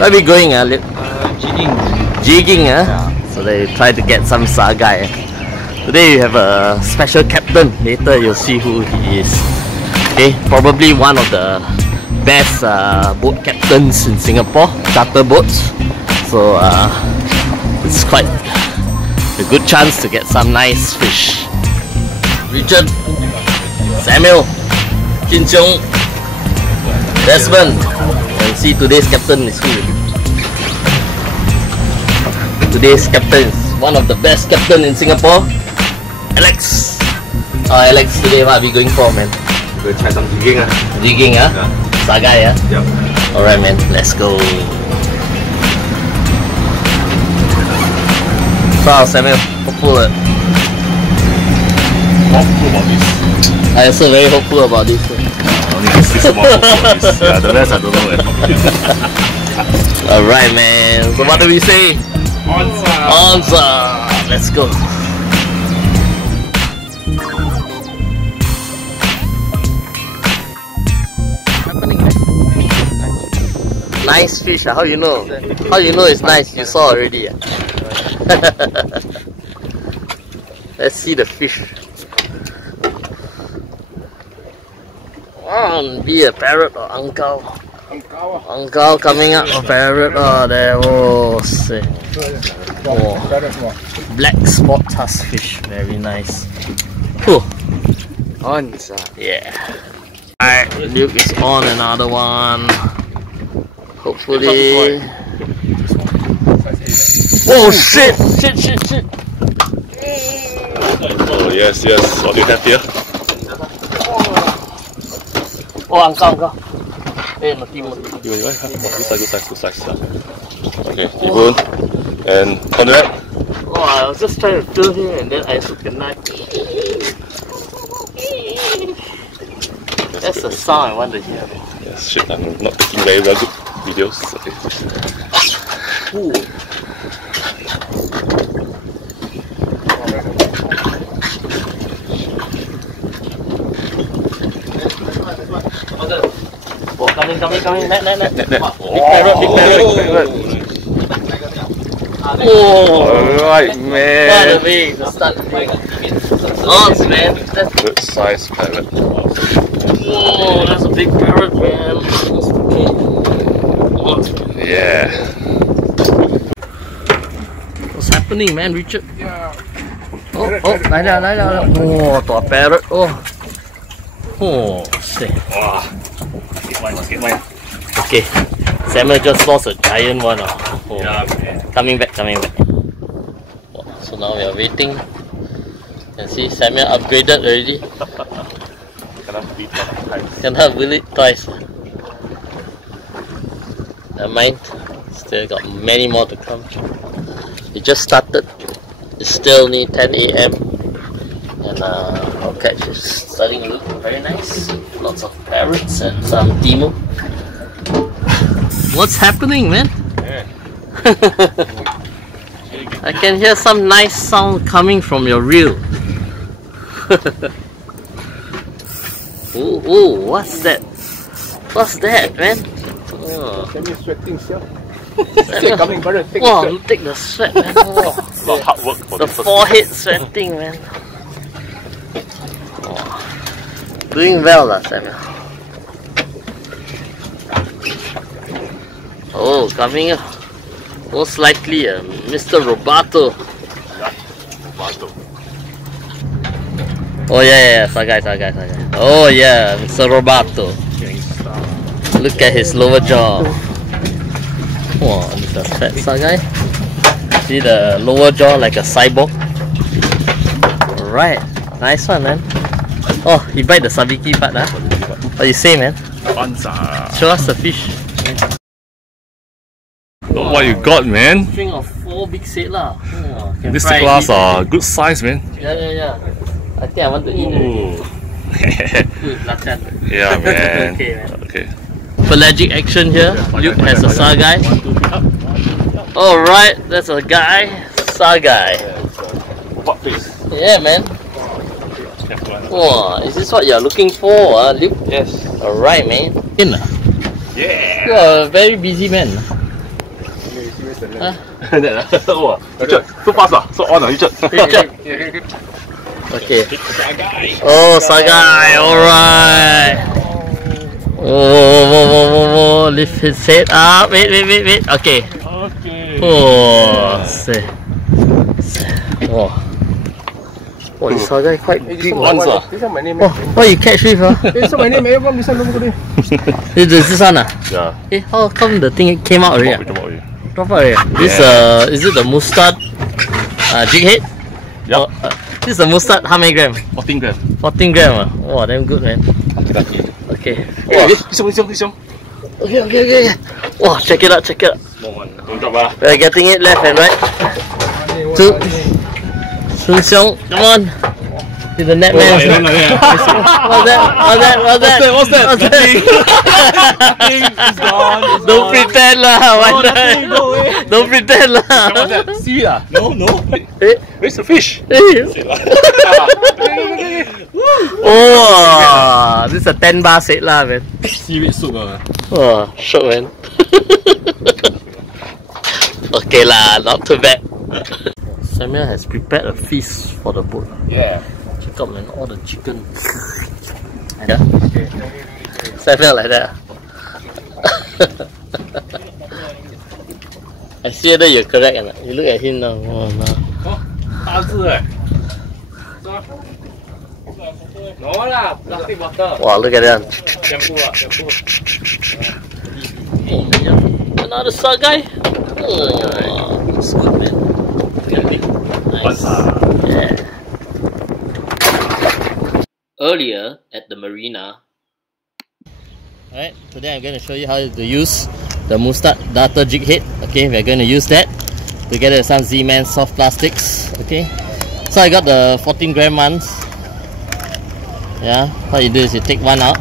Where are we going, Luke? Jigging. Jigging, yeah. So they try to get some Sagai. Today we have a special captain. Later you'll see who he is. Okay, probably one of the best boat captains in Singapore, charter boats. So it's quite a good chance to get some nice fish. Richard, Samuel, Chin Chong, Desmond, and see today's captain is who? Today's captain is one of the best captain in Singapore, Alex. Alex, today what are we going for, man? We're going to try some jigging. Jigging, Yeah. Sagai, yeah? Yep. Alright, man, let's go. So, Samuel, hopeful. Hopeful about this. I also very hopeful about this. Only this is more hopeful about this. Yeah, the rest I don't know. Alright, man. So what do we say? ONZZ. ONZZ. Let's go. Nice fish. How you know? How you know it's nice? You saw already. Let's see the fish. Be a parrot or uncle. Uncle coming up, a parrot. Oh, there. Oh, see. Oh. Blackspot Tuskfish. Very nice. Whew. ONZZ. Yeah. Alright, Luke is on another one. Hopefully. Oh shit! Shit! Oh, yes. What do you have here? Oh, uncle. Hey, mati. Good size. Okay, T-bone and Conrad. Oh, I was just trying to fill him and then I took the knife. That's the sound I want to hear. Yes, shit, I'm not taking very well good videos. Okay. Ooh. Oh, coming. Net. Big parrot. Oh, alright, man. what a big start. Oh, man. That's Good size parrot. whoa, that's a big parrot, man. Yeah. What's happening, man, Richard? Yeah. Oh, lie down. Oh, to a parrot. Oh, shit. Wow. Let's get mine. Okay, Samuel just lost a giant one. Oh. Yeah, man. Coming back. Oh, so now we are waiting. You can see Samuel upgraded already. Cannot build it twice. Never mind. Still got many more to come. It just started. It's still only 10 AM. And our catch is starting to look very nice. Lots of parrots and some Timo. What's happening, man? Yeah. I can hear some nice sound coming from your reel. Ooh, what's that? What's that, man? Oh. Samuel sweating, sir. Coming, brother. Take the sweat, man. Oh. Hard work for The forehead sweating, man. Oh. Doing well, Samuel. Oh, coming up. Most likely, Mr. Robato. Oh yeah, Sagai. Oh yeah, Mr. Robato. Look at his lower jaw. Wow, this is fat Sagai. See the lower jaw like a cyborg. Alright, nice one, man. Oh, he bite the sabiki part, huh? What you say, man? ONZZ. Show us the fish. Look what you got, man. String of 4 big sailor. Oh, This class are good size, man. Yeah. I think I want to eat it. Good, lacan. Yeah, man. Okay, man. Okay. Pelagic action here. Luke has a Sagai. Alright, that's a guy. Sagai. What face? Yeah, man. Wow, is this what you're looking for, Luke? Yes. Alright, man. Yeah. You're a very busy man. Wow, Richard, so fast ah, so on ah, Richard. Okay. Oh, Sagai, alright. Oh, lift his head up. Wait. Okay. Oh, say. Oh. Oh, this Sagai quite big ones ah. Oh, what you catch with ah? So my name, everyone listen to me. This one ah? Yeah. Hey, how come the thing came out already? Drop out already. This is it the Mustad Jig Head? Yep. This is the Mustad, how many gram? 14 gram. 14 gram ah. Wow, damn good man. Okay. Okay. Wow, check it out. Don't drop ah. We're getting it left and right. Sun Xiong, come on. See the net man. What's that? It's gone. Don't pretend lah. Don't pretend lah. What's that? See ah? No. Where's the fish? Oh, this is a 10 bar set lah man. Seaweed soup ah. Oh, shook man. Okay lah, not too bad. Samuel has prepared a feast for the boat. Yeah. Check out man, all the chicken. Yeah. Samuel like that. I see whether you're correct or not. You look at him now. Oh no. No lah, plastic bottle. Wow, look at that. Oh, another Sagai. Oh, that's good man. Nice. Yeah. Earlier at the marina. Alright, today I'm going to show you how to use the Mustad Darter Jig Head. Okay, we're going to use that together with some Z-Man soft plastics. Okay, so I got the 14 gram ones. Yeah, what you do is you take one out.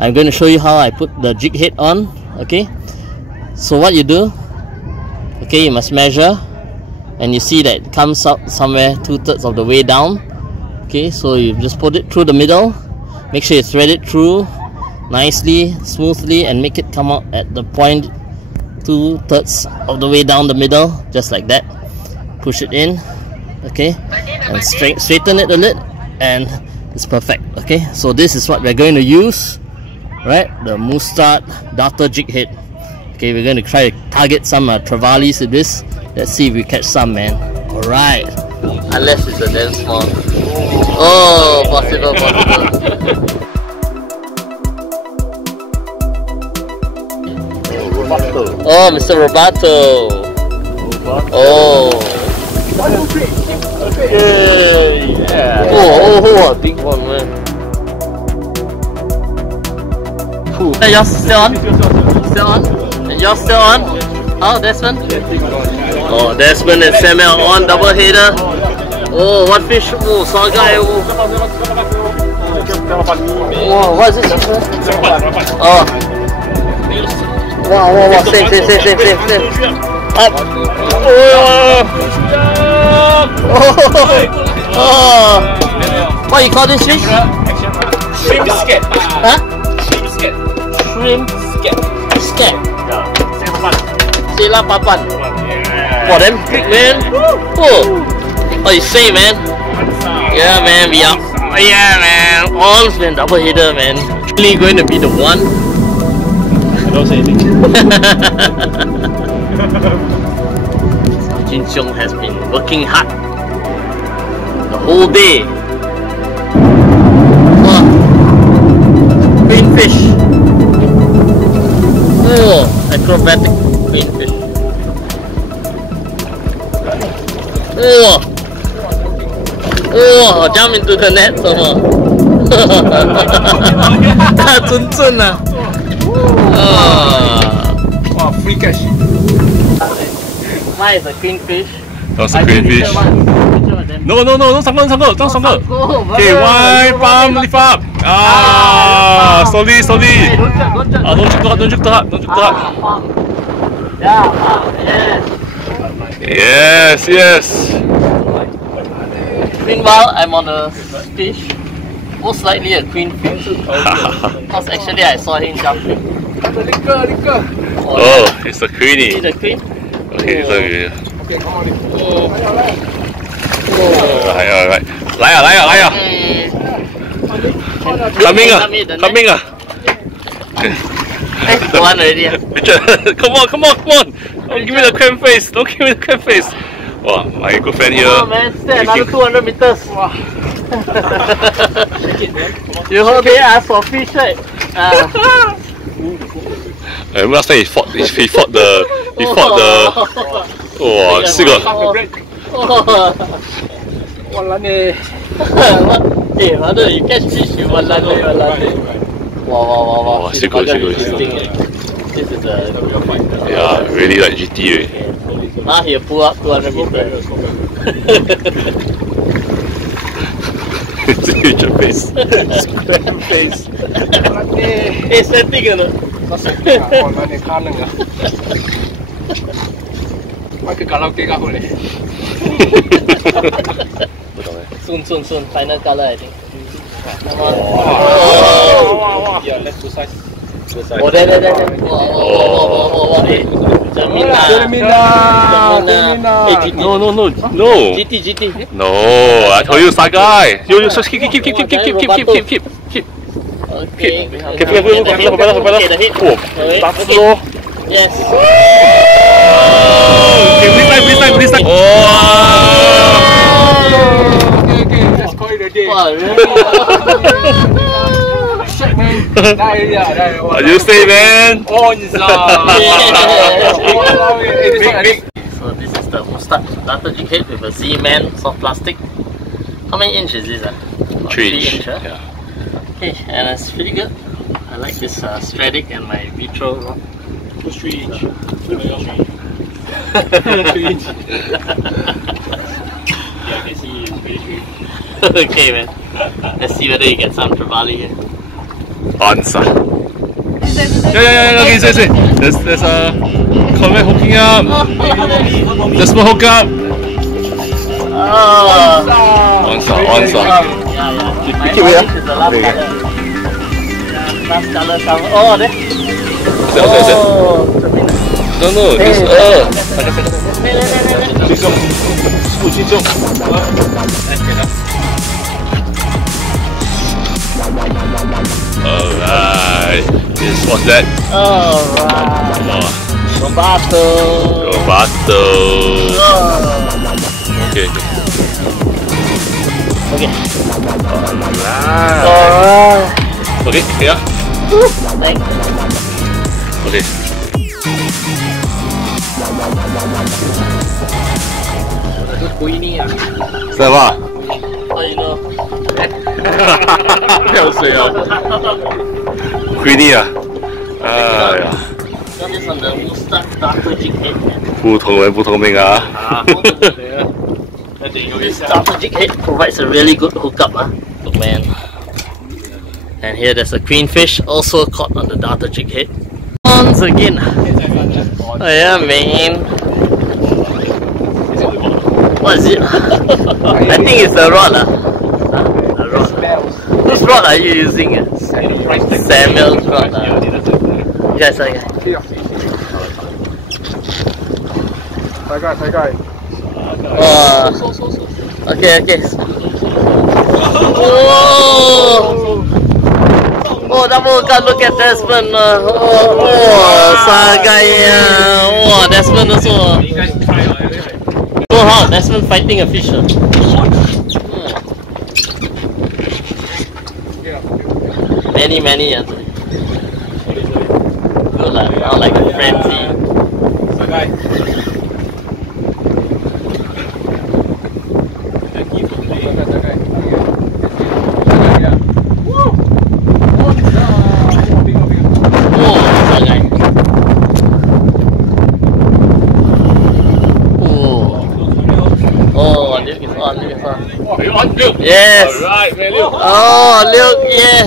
I'm going to show you how I put the jig head on. Okay, so what you do, okay, you must measure, and you see that it comes out somewhere 2/3 of the way down. Okay, so you just put it through the middle, make sure you thread it through nicely, smoothly, and make it come out at the point 2/3 of the way down the middle, just like that. Push it in, okay, and straighten it a little, and it's perfect. Okay, so this is what we're going to use, right? The Mustad Darter Jig Head. Okay, we're going to try to target some trevallies with this. Let's see if we catch some, man. Alright. Unless it's a damn small. Oh, possible. Oh, Mr. Robato. Oh. Yeah. Oh, a big one, man. Hey, you're still on? Still on? And you're still on? Oh, Desmond? Oh, Desmond and Samuel on, double header. Oh, what fish? Oh, Sagai. Oh, what is this? Oh. Wow. Same. Up. Oh. What you call this fish? Shrimp scat. Huh? Shrimp scat. Shrimp scat. Sila papan. Wow, them big man. Oh, you say man? Yeah man, we are. Yeah man, all man, double header man. Really going to be the one. Don't say anything. Jin Xiong has been working hard the whole day. Oh, Queenfish. Oh, acrobatic Queenfish. Oh, jump into the net somehow. Zun ah. Wow, free catch. Mine is a Queenfish. That's a Queenfish. No, don't sangkut. Okay, one palm lift up. Slowly. Don't Don't juke too hard. Yeah, Yes. Meanwhile, I'm on a fish, most likely a queenfish. Because actually I saw him jumping. Liquor. Oh, it's the Queenie. See the queen? Okay, so we. Okay, come on. Alright. 来啊 Coming ah. Go on already. Richard, come on. Don't give me the cram face. Wow, my good friend here. Oh man, still another 200 meters. Wow. You heard they ask for fish, right? Remember last time he fought the. Oh, still got. Hey, brother, you catch fish, you will land it. Wow. Oh, still good. This is a real fight. Yeah, really like GT. Now he'll pull up 200 meters. See your face. Scram face. Hey, setting or not? Soon. Final color, I think. Come on. Wow. Yeah, let's go size. Oh, there. Wow. Hey. Jamina. Hey, GT. No. GT. No, I told you Sagai. You just keep. Okay. Keep. Okay, the head. Oh, that's slow. Yes. Okay, please time. Oh. Okay, let's call it a day. Wow, really? Are you stay, man? ONZZ. Big. So this is the Mustad Darter Jig Head with a Z-Man soft plastic. How many inches is this? 3 inch. 3 inch, huh? Yeah. Okay, and it's pretty good. I like this Stradic and my Vitro rod. 3 inch. 3 inch. Yeah, I can see it's pretty good. Okay, man. Let's see whether you get some Trevally here. Answer. Yeah. Okay, say. There's a conveyor hooking up. There's more hook up. Oh. Answer. Yeah. Keep it, This is the last color. Last color sound. Oh, there. What's that? No, this Alright. What's that? Alright. Robato. Oh. Okay. Alright. Okay, yeah. Thanks. Okay. Queenie. 是吧？ How you know? 跳水啊 ！Queenie 啊！哎呀， Got this on the Mustad Darter Jig Head. 不同人不同命啊！ This Darter Jig Head provides a really good hookup, Look, man. And here there's a Queenfish also caught on the Darter Jig Head. Once again. Oh yeah, man. What is it? I think it's a rod. A rod. Whose rod are you using? Samuel's rod. Yes, Sagai. Oh. Okay. Oh, double cut, look at Desmond. Sagai. Oh, Desmond also. So how? Desmond fighting a fish. Many. Good lah, now like a frenzy. Sagai. Yes. Alright, man. Oh, look, yeah.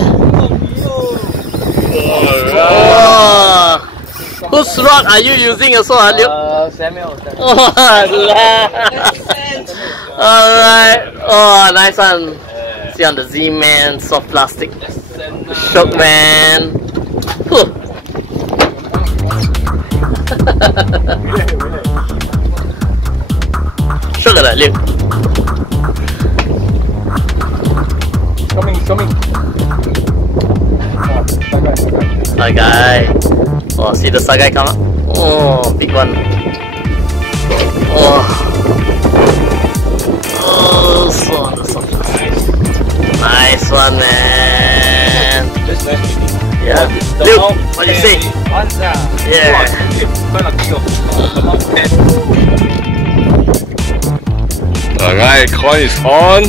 Alright. Oh. Whose rod are you using also, Luke? Samuel. Oh, alright. Oh, nice one. See on the Z-Man, soft plastic. Shook, man. Whew. Betul tak, Liu? Coming. Sagai. Oh, see the Sagai come up? Oh, big one. Oh, so on the soft. Nice one, man. Just nice. Yeah, Luke, what do you say? ONZZ. Yeah. Alright, coin is on.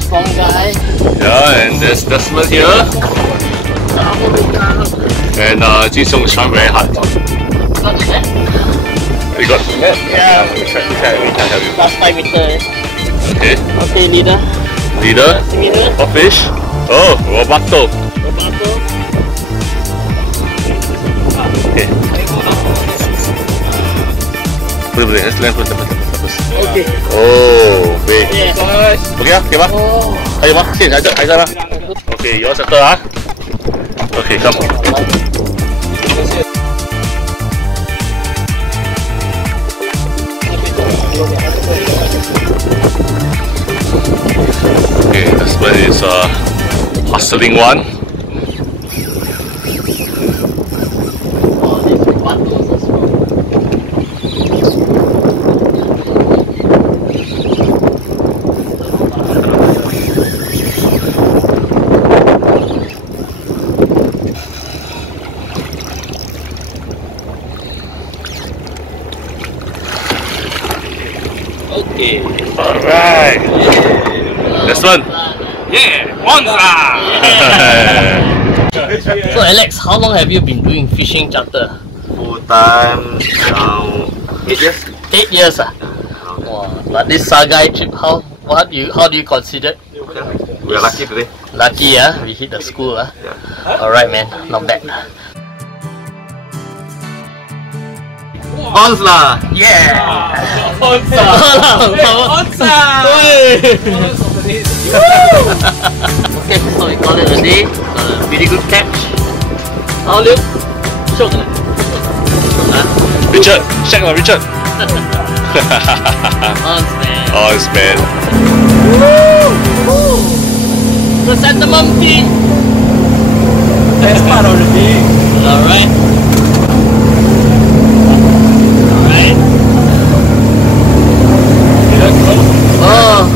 Strong guy. Yeah, and there's Desmond here. And Jisung is trying very hard. You got that? Yeah. We can help you. Last 5 meter. Okay. Okay, leader. Leader. What fish? Oh, Robato. Okay. Boleh, let's land first. Okay. Oh, big. Yeah. Okay, okay, bác. Oh. Ayo, bác, sini aja bác. Okay, you all settle ah. Okay, come. Okay, this one is hustling one. Okay. Alright. This one. Yeah, ONZZ. So Alex, how long have you been doing fishing charter? Full time now 8 years. 8 years ah. Wow. But this Sagai trip, how do you consider? We are lucky today. Lucky we hit the school Yeah. Alright man, not bad. ONZZ lah. Yeah. ONZZ. Okay, so we call it a day. A pretty good catch. How Liu? Show them. Richard, check on Richard. Man. Oh, it's bad. Chrysanthemum tea. That's part of the day. Alright. Oh,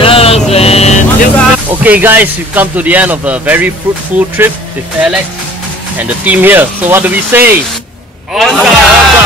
yes, man. Okay, guys, we've come to the end of a very fruitful trip with Alex and the team here. So, what do we say? ONZZ.